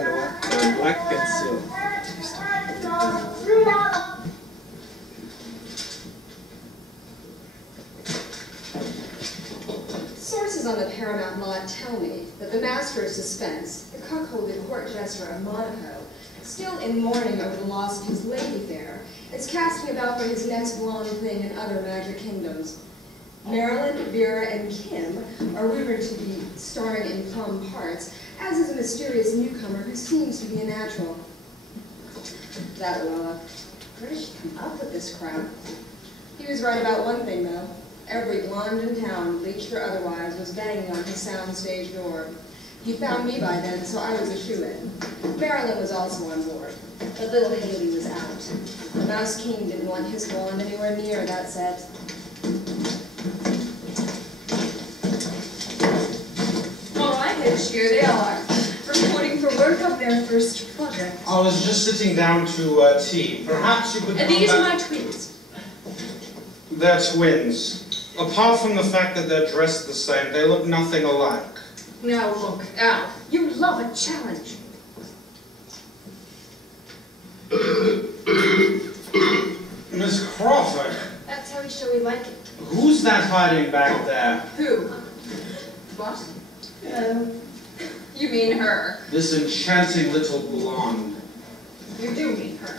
trying to walk the black pencil. Sources on the Paramount lot tell me that the master of suspense, the cuckolded court jester of Monaco, still in mourning over the loss of his lady fair, is casting about for his next blonde thing in other magic kingdoms. Marilyn, Vera, and Kim are rumored to be starring in plum parts, as is a mysterious newcomer who seems to be a natural. That Luella. Where did she come up with this crap? He was right about one thing, though. Every blonde in town, bleached or otherwise, was banging on his soundstage door. He found me by then, so I was a shoo-in. Marilyn was also on board, but little Haley was out. The Mouse King didn't want his blonde anywhere near that set. All right, Hitch, here they are, reporting for work on their first project. I was just sitting down to tea. Perhaps you could... And these are my twins. They're twins. Apart from the fact that they're dressed the same, they look nothing alike. Now look, Al, you love a challenge. Miss Crawford. That's how we show we like it. Who's that hiding back there? Who? What? You mean her. This enchanting little blonde. You do mean her.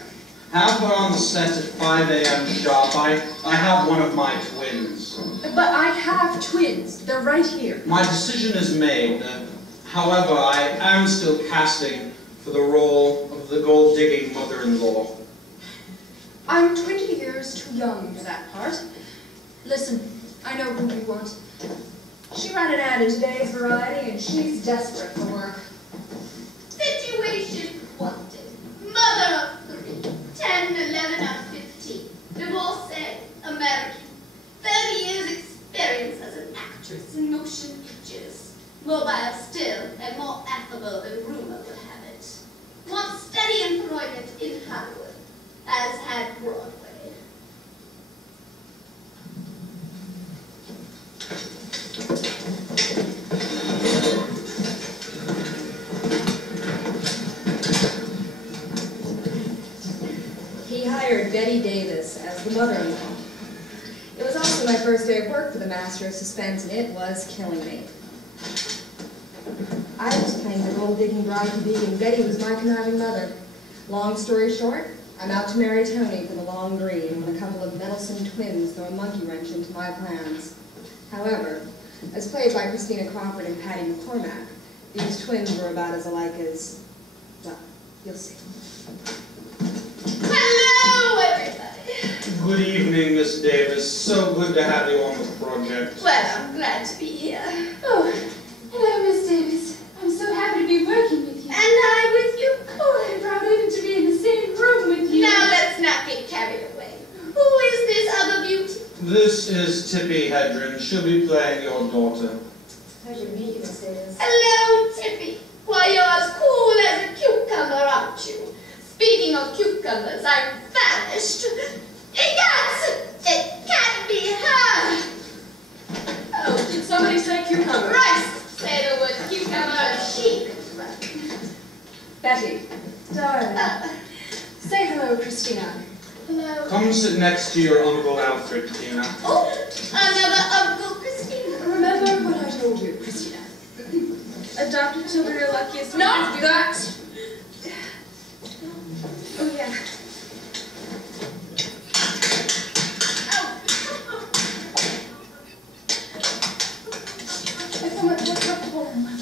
Have her on the set at 5 a.m. sharp. I have one of my twins. But I have twins. They're right here. My decision is made. However, I am still casting for the role of the gold-digging mother-in-law. I'm 20 years too young for that part. Listen, I know who we want. She ran an ad in today's Variety, and she's desperate for work. Situation wanted. Mother of 3. 10, 11, and 15. Divorcee. American. 30 years experience as an actress in motion pictures. Mobile still, and more affable than rumor would have it. Wants steady employment in Hollywood, as had Broadway. He hired Betty Davis as the mother-in-law. It was also my first day of work for the Master of Suspense, and it was killing me. I was playing the gold-digging bride-to-be, and Betty was my conniving mother. Long story short, I'm out to marry Tony for the long green when a couple of meddlesome twins throw a monkey wrench into my plans. However, as played by Christina Crawford and Patty McCormack, these twins were about as alike as, well, you'll see. Hello, everybody. Good evening, Miss Davis. So good to have you on the project. Well, I'm glad to be here. Oh, hello, Miss Davis. I'm so happy to be working with you. And I with you. Oh, I'm proud even to be in the same room with you. Now let's not get carried away. Who is this other beauty? This is Tippi Hedren. She'll be playing your daughter. Pleasure to meet you, Miss Davis. Hello, Tippi. Why, you're as cool as a cucumber, aren't you? Speaking of cucumbers, I'm famished. It can't be her. Oh, did somebody say cucumber? Christ, say the word cucumber and she could run. Betty, darling, say hello, Christina. Hello. Come sit next to your Uncle Alfred, Tina. Oh, another Uncle Christina. Remember what I told you, Christina. Adopted children are luckiest. Not that! Oh, yeah.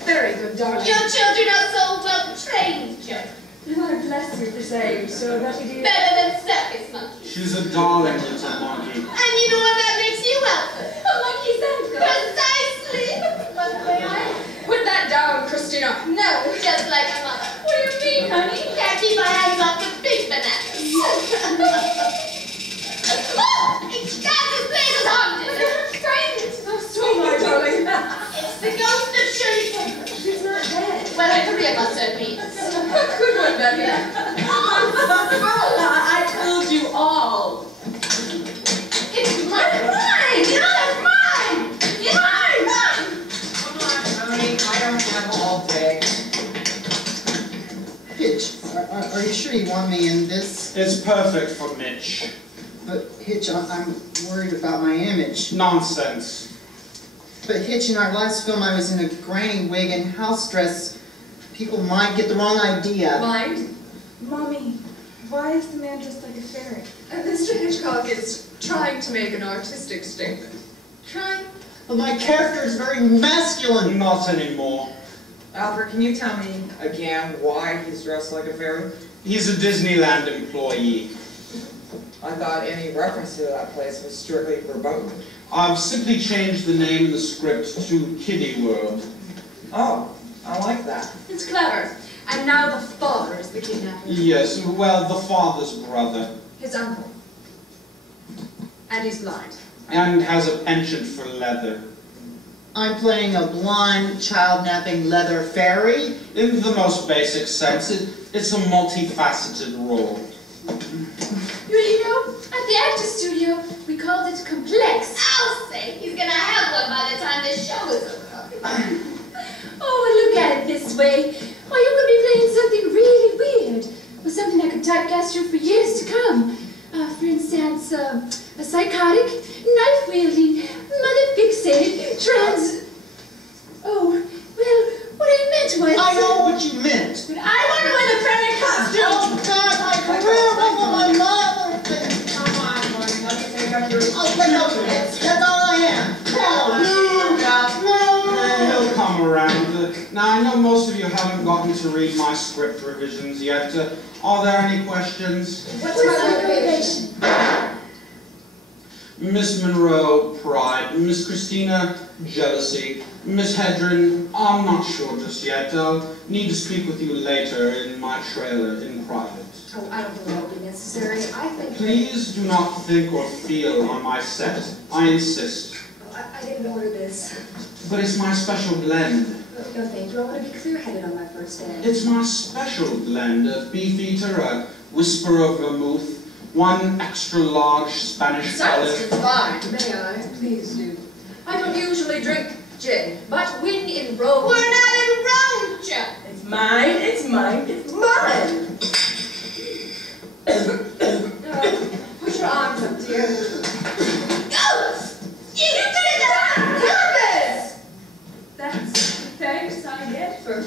Very good, darling. Your children are so well trained, Joe. Lord bless you for saying so, Betty dear. Better than circus monkeys. She's a darling little monkey. And you know what that makes you, Alfred? A monkey's uncle. Precisely. But may I? Put that down, Christina. No, just like a mother. What do you mean, honey? Can't keep my hands off the big bananas. Oh, it's got this place is haunted. So, my darling. It's the ghost of Shirley Temple. She's not dead. Well, the three of us are means. Good one, Betty. I told you all. It's mine. You're mine. It's mine. Come on, honey. I don't have all day. Are you sure you want me in this? It's perfect for Mitch. But Hitch, I'm worried about my image. Nonsense. But Hitch, in our last film, I was in a granny wig and house dress. People might get the wrong idea. Mind? Mommy, why is the man dressed like a fairy? Mr. Hitchcock is trying to make an artistic statement. Trying? But my character is very masculine. Not anymore. Alfred, can you tell me again why he's dressed like a fairy? He's a Disneyland employee. I thought any reference to that place was strictly verboten. I've simply changed the name in the script to Kiddie World. Oh, I like that. It's clever. And now the father is the kidnapper. Yes, well, the father's brother. His uncle. And he's blind. And has a penchant for leather. I'm playing a blind, child-napping leather fairy. In the most basic sense, it's a multifaceted role. You know, at the actor studio, we called it complex. I'll say he's gonna have one by the time this show is over. Oh, look at it this way. Oh, you could be playing something really weird, or something that could typecast you for years to come. For instance, a psychotic, knife-wielding, mother-fixated, Oh, well, what I meant was... I know what you meant. But I want to wear the fairy costume! Oh, God, my career, my mother! Come on, honey, let me take up your... Oh, but no, that's all I am. He'll come around. Now, I know most of you haven't gotten to read my script revisions yet. Are there any questions? What's my motivation? Miss Monroe, pride. Miss Christina, jealousy. Miss Hedren, I'm not sure just yet. I'll need to speak with you later in my trailer in private. Oh, I don't think that will be necessary. I think... Please do not think or feel on my set. I insist. Oh, I didn't order this. But it's my special blend. No, thank you. I want to be clear-headed on my first day. It's my special blend of beefeater, a whisper of vermouth, one extra large Spanish Sounds olive. fine. May I? Please do. I don't usually drink gin, but when in Rome... We're not in Rome, Joe. It's mine, it's mine, it's mine! Put your arms up, dear. Go! You did it! Purpose! That's the thanks I get for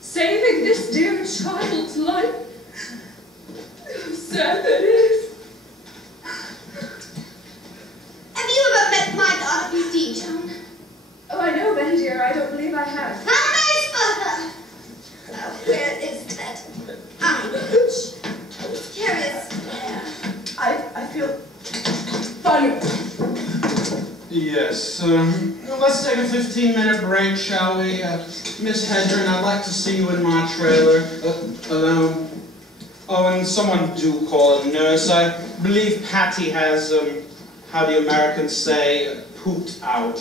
saving this dear child's life. How sad that is. Have you ever met my daughter, Christine, Joan? Oh, I know, Betty dear. I don't believe I have. How nice for her! Well, where is that image? Curious. I feel funny. Yes, let's take a 15-minute break, shall we? Miss Hedren, I'd like to see you in my trailer, alone. Oh, and someone do call a nurse. I believe Patty has, how the Americans say, pooped out.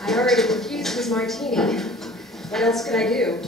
I already refused his martini. What else could I do?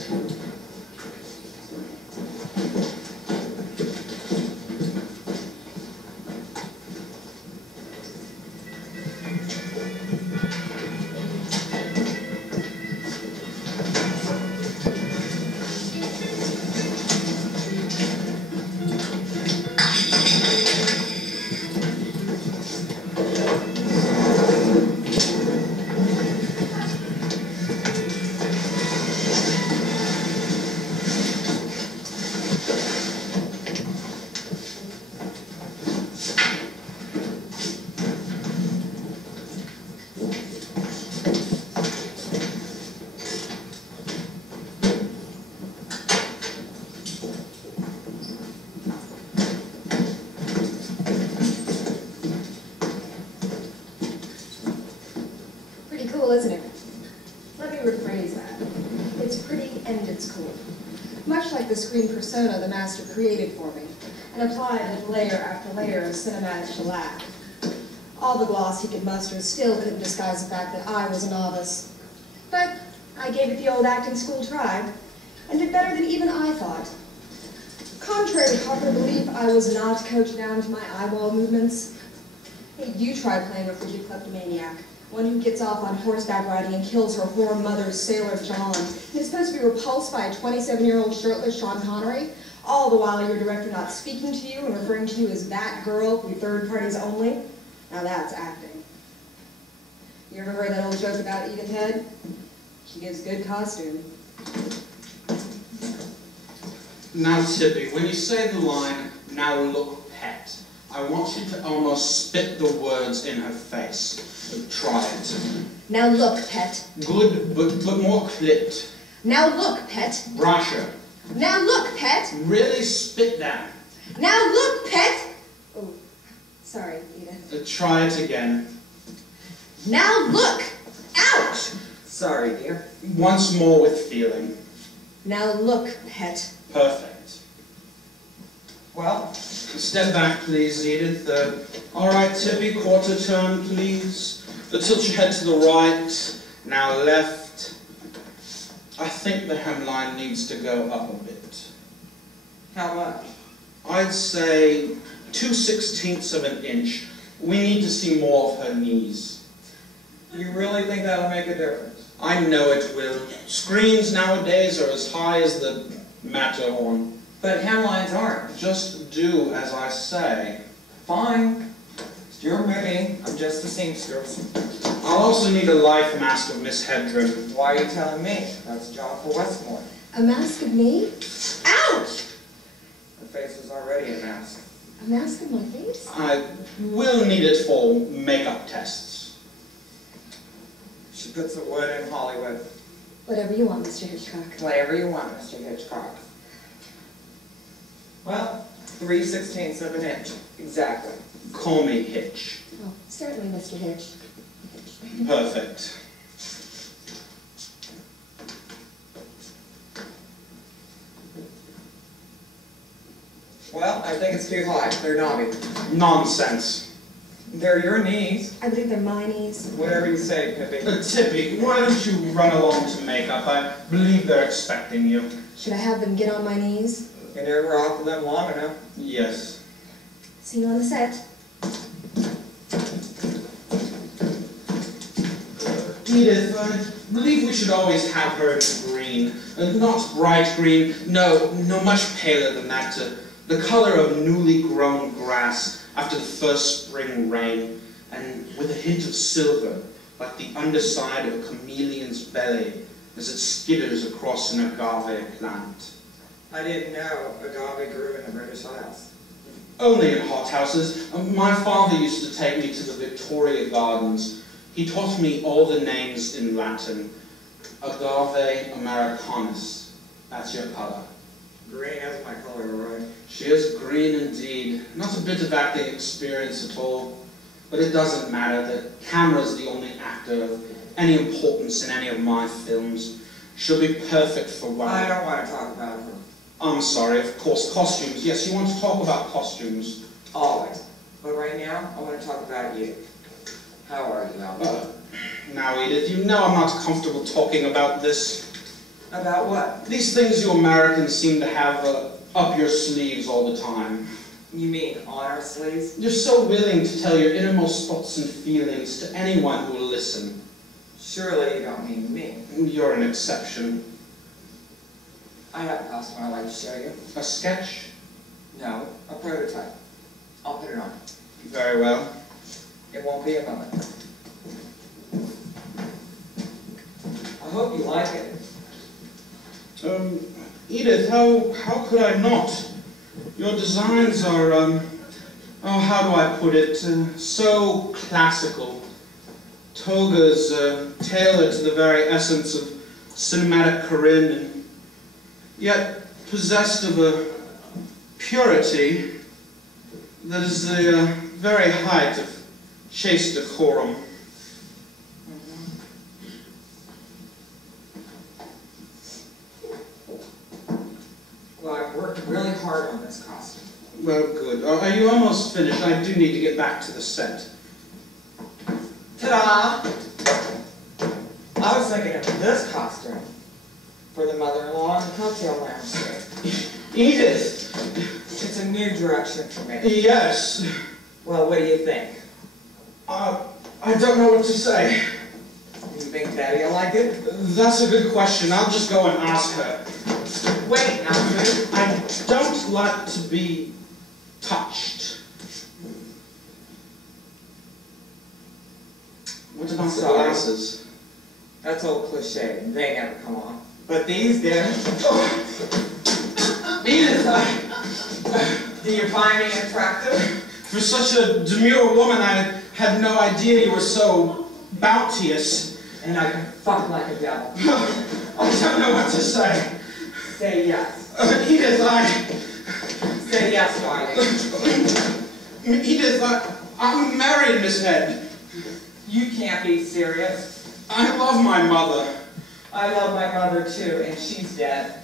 Isn't it? Let me rephrase that. It's pretty and it's cool. Much like the screen persona the master created for me, and applied with layer after layer of cinematic shellac. All the gloss he could muster still couldn't disguise the fact that I was a novice. But I gave it the old acting school try, and did better than even I thought. Contrary to popular belief, I was not coached down to my eyeball movements. Hey, you try playing a frigid kleptomaniac. One who gets off on horseback riding and kills her whore mother, Sailor John, and is supposed to be repulsed by a 27-year-old shirtless Sean Connery, all the while your director not speaking to you and referring to you as that girl from third parties only. Now that's acting. You ever heard that old joke about Edith Head? She gives good costume. Now, Tippi, when you say the line, "Now look, pet," I want you to almost spit the words in her face. Try it. Now look, pet. Good, but more clipped. Now look, pet. Brasher. Now look, pet. Really spit that. Now look, pet. Oh, sorry, Edith. Try it again. Now look. Ouch. Sorry, dear. Once more with feeling. Now look, pet. Perfect. Well, Step back, please, Edith. All right, Tippi, quarter turn, please. Tilt your head to the right. Now left. I think the hemline needs to go up a bit. how much? I'd say 2/16 of an inch. We need to see more of her knees. You really think that'll make a difference? I know it will. Screens nowadays are as high as the Matterhorn. But hemlines aren't. Just do as I say. Fine. It's your movie. I'm just a seamstress. I'll also need a life mask of Miss Hedren. Why are you telling me? That's a job for Westmore. A mask of me? Ouch! Her face was already a mask. A mask of my face? I will need it for makeup tests. She puts the wood in Hollywood. Whatever you want, Mr. Hitchcock. Whatever you want, Mr. Hitchcock. Well, 3/16 of an inch. Exactly. Call me Hitch. Oh, certainly, Mr. Hitch. Perfect. Well, I think it's too high. They're knobby. Nonsense. They're your knees. I believe they're my knees. Whatever you say, Pippi. Tippi, why don't you run along to makeup? I believe they're expecting you. Should I have them get on my knees? You never offer them long enough. Yes. See you on the set. Edith, I believe we should always have her in green. Not bright green, no, much paler than that. The color of newly grown grass after the first spring rain, and with a hint of silver, like the underside of a chameleon's belly as it skitters across an agave plant. I didn't know agave grew in the British Isles. Only in hothouses. My father used to take me to the Victoria Gardens. He taught me all the names in Latin. Agave americanus. That's your color. Green is my color, right? She is green indeed. Not a bit of acting experience at all. But it doesn't matter. The camera's the only actor of any importance in any of my films. She'll be perfect for one. I don't want to talk about her. I'm sorry, of course, costumes. Yes, you want to talk about costumes. Always. But right now, I want to talk about you. How are you, Alfred? Now, Edith, you know I'm not comfortable talking about this. About what? These things you Americans seem to have up your sleeves all the time. You mean on our sleeves? You're so willing to tell your innermost thoughts and feelings to anyone who will listen. Surely you don't mean me. You're an exception. I have a costume I'd like to show you. A sketch? No, a prototype. I'll put it on. Very well. It won't be a moment. I hope you like it. Edith, how could I not? Your designs are, oh, how do I put it, so classical. Togas tailored to the very essence of cinematic Corinne, and yet possessed of a purity that is the very height of chaste decorum. Well, I've worked really hard on this costume. Well, good. Are you almost finished? I do need to get back to the set. Ta-da! I was thinking of this costume for the mother-in-law in the cocktail lounge. Edith! It's a new direction for me. Yes. Well, what do you think? I I don't know what to say. You think Daddy'll like it? That's a good question. I'll just go and ask her. Wait, Alfred. I don't like to be touched. What about the glasses? That's old cliche. They never come on. But these did. Edith, Do you find me attractive? for such a demure woman, I had no idea you were so bounteous. And I can fuck like a devil. I don't know what to say. Say yes. Edith, Say yes, darling. Edith, I'm married, Miss Head. You can't be serious. I love my mother. I love my mother too, and she's dead.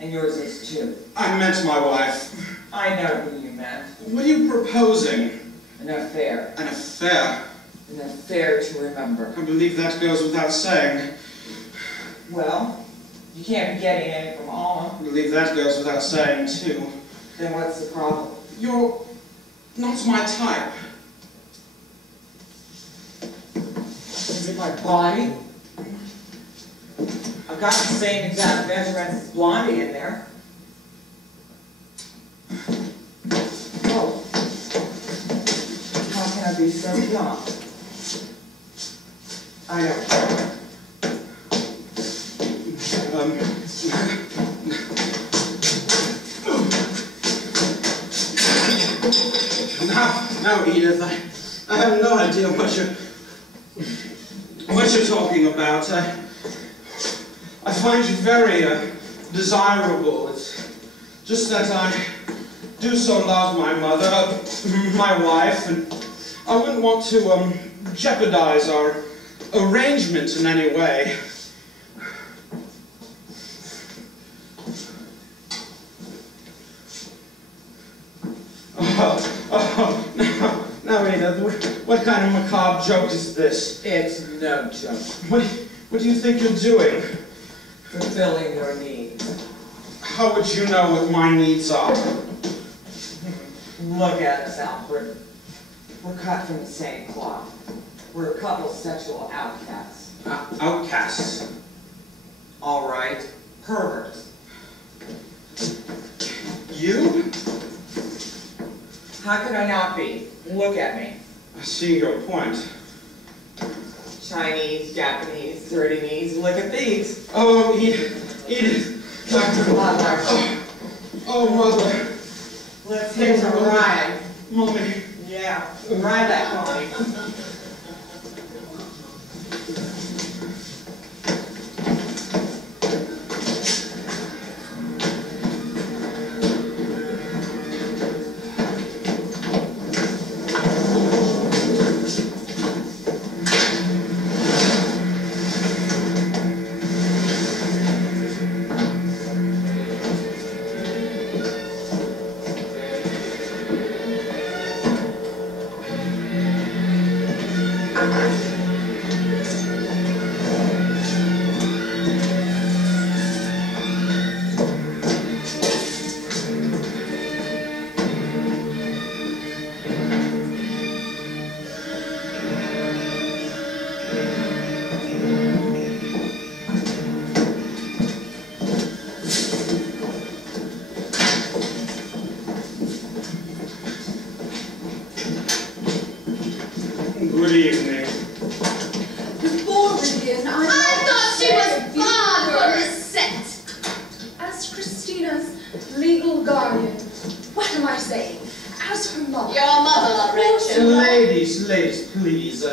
And yours is too. I meant my wife. I know who you meant. What are you proposing? An affair. An affair? An affair to remember. I believe that goes without saying. Well, you can't be getting any from Alma. I believe that goes without saying, too. Then what's the problem? You're not my type. Is it my body? I've got the same exact measurements as Blondie in there. Oh. How can I be so young? I don't know. Now, Edith, I have no idea what you're talking about. I find you very desirable. It's just that I do so love my mother, my wife, and I wouldn't want to jeopardize our arrangement in any way. Now, Edith, what kind of macabre joke is this? It's no joke. What do you think you're doing? Fulfilling your needs. How would you know what my needs are? Look at us, Alfred. We're cut from the same cloth. We're a couple sexual outcasts. Outcasts? All right. Perverts. You? How could I not be? Look at me. I see your point. Chinese, Japanese, Surinamese. Look at these. Oh, Edith. Dr. Butler. Oh, Mother. Let's take a ride. Mommy. Yeah, ride that pony. Good evening. Before we begin, I thought she was barred for the set. As Christina's legal guardian, what am I saying? As her mother. Your mother, Rachel. Ladies, please.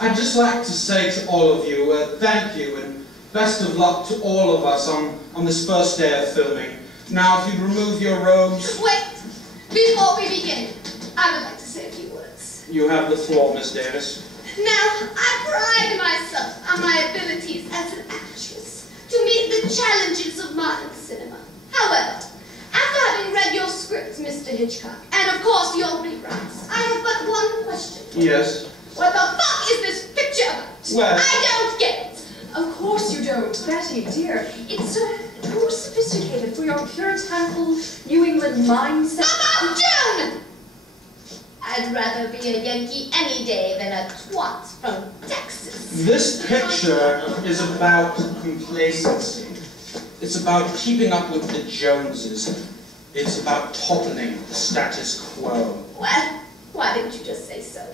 I'd just like to say to all of you, thank you and best of luck to all of us on this first day of filming. Now, if you'd remove your robes. Wait, before we begin, I would like to say a few words. You have the floor, Miss Davis. Now, I pride myself on my abilities as an actress to meet the challenges of modern cinema. However, after having read your script, Mr. Hitchcock, and of course your rewrites, I have but one question. Yes. What the fuck is this picture about? Well, I don't get it. Of course you don't, Betty, dear. It's too sophisticated for your puritanical New England mindset. About June! I I'd rather be a Yankee any day than a twat from Texas. This picture is about complacency. It's about keeping up with the Joneses. It's about toppling the status quo. Well, why didn't you just say so?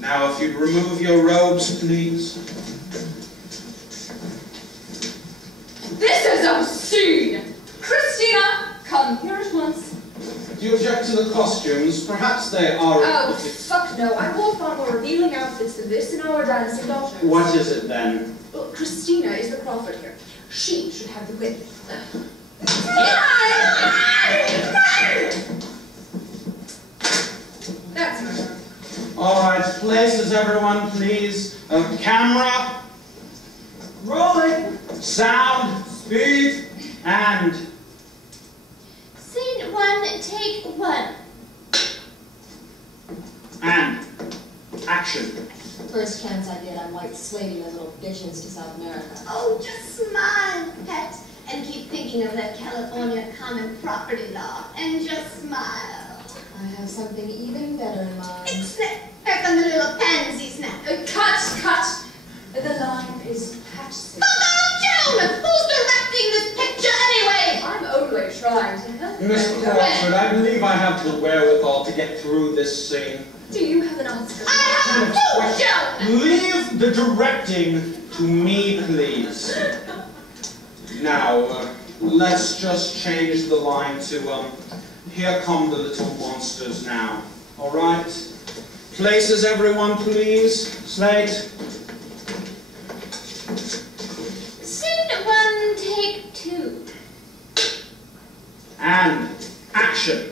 Now, if you'd remove your robes, please. This is obscene! Christina, come here at once. Do you object to the costumes? Perhaps they are... Oh, fuck no. I won't find more revealing outfits than this in our dancing daughters. What is it then? Well, Christina is the Crawford here. She should have the whip. That's her. All right, places, everyone, please. Camera. Rolling. Sound. Speed. And... Scene 1, take 1. And... action. First chance I get, I might slay you as little bitches to South America. Oh, just smile, pet, and keep thinking of that California common property law, and just smile. I have something even better in mind. Snap back on the little pansy snap. Cut! The line is Patsy. Mother of June! Who's directing this picture anyway? I'm only trying to help. Miss Crawford, I believe I have the wherewithal to get through this scene. Do you have an Oscar? I have no June! Leave the directing to me, please. Now, let's just change the line to, here come the little monsters now. All right? Places, everyone, please. Slate. Scene 1, take 2. And action.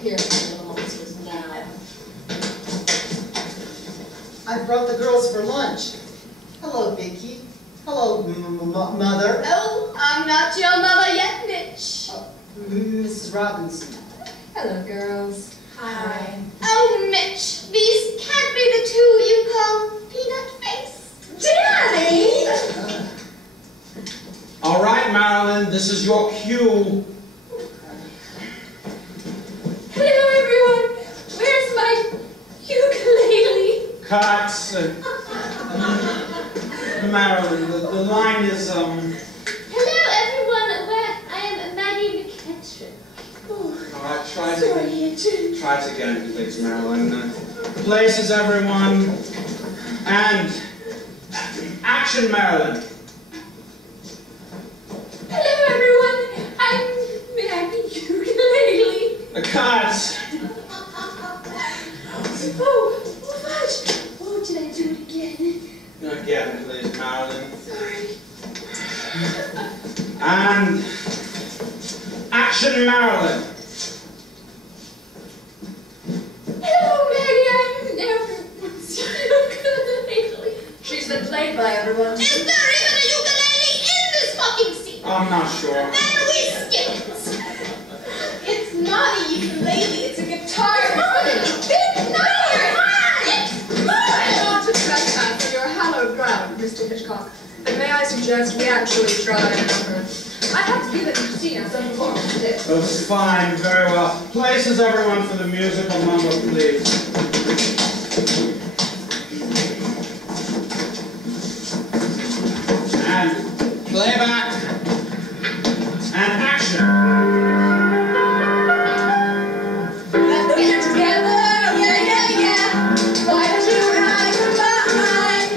Here come the little monsters now. I brought the girls for lunch. Hello, Vicky. Hello, Mother. No, I'm not your mother yet, Mitch. Mrs. Robinson. Hello, girls. Hi. Oh, Mitch, these can't be the two you call Peanut Face. Daddy! All right, Marilyn, this is your cue. Hello, everyone. Where's my ukulele? Cut. Marilyn, the line is, Hello, everyone. I am Maggie McKettrick. all right, try it Sorry, again. Hitchin. Try it again, please, Marilyn. Places, everyone. And action, Marilyn. Hello, everyone. I'm Maggie Ukulele. Cut. Oh, fudge. Oh, did I do it again? Again, please, Marilyn. Sorry. And action, Marilyn. Hello, Maggie. I'm everyone's ukulele. She's been played by everyone. Is there even a ukulele in this fucking scene? I'm not sure. Then we skip it. It's not a ukulele, it's a guitar. It's not to trespass on your hallowed ground, Mr. Hitchcock. But may I suggest we actually try another? I have to give it to Christina some performance to this. Oh, fine, very well. Places, everyone, for the musical number, please. And playback. And action. Let's get together, yeah. Why don't you and I combine?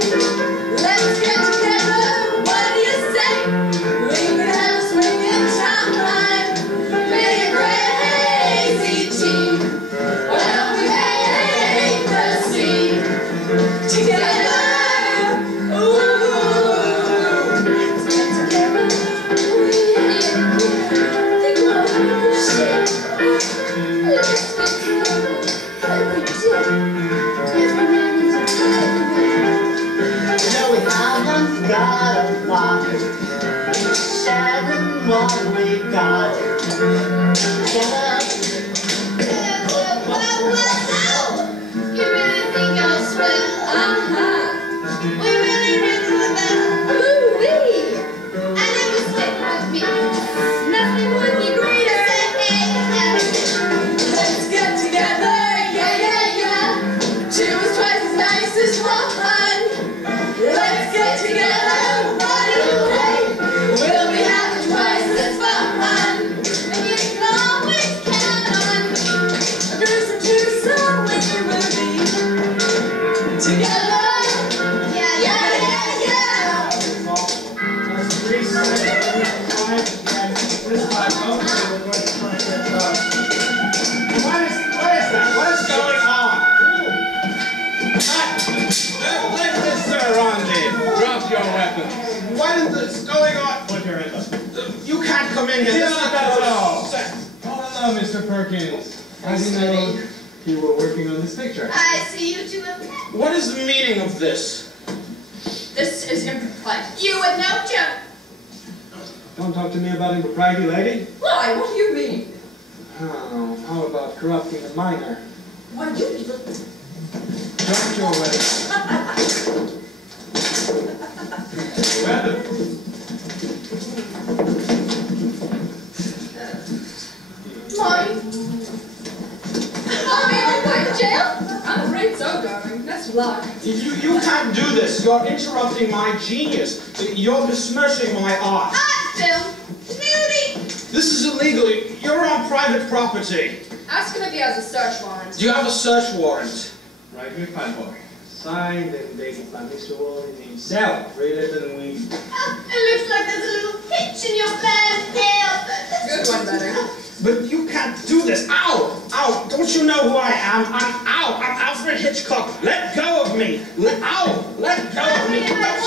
Let's get together, what do you say? We could have a swinging time. Make a crazy team. Well, we make the scene together. Ooh. Let's get together. Think about how you said. Let's get together. Every day. Every man is a No, we haven't got a lot. Sharing what we got. You really think I'll swell? We really ring the bell. Ooh-wee. And if you stick with me, nothing would be greater. Let's get together, yeah. happened? What is this going on? Put your hand up. You can't come in here. Get This is out that door. set. Oh, hello, Mr. Perkins. I didn't know you were working on this picture. I see you two have met. What is the meaning of this? This is impropriety. You with no joke. Don't talk to me about impropriety, lady. Why? What do you mean? Oh, how about corrupting a minor? Why, you little... Don't your way. Weapon. Mommy? Mommy, am I going to jail? I'm afraid so, darling. Best of luck. You can't do this. You're interrupting my genius. You're besmirching my art. Art film. Nudity. This is illegal. You're on private property. Ask him if he has a search warrant. Do you have a search warrant? Right here, fine boy. Signed and dated by Mr. Walt Disney himself. Read it and we... Oh, it looks like there's a little hitch in your plan's tail. Good one, Betty. But you can't do this. Ow! Ow! Don't you know who I am? I'm Alfred Hitchcock. Let go of me. Let go of me. If I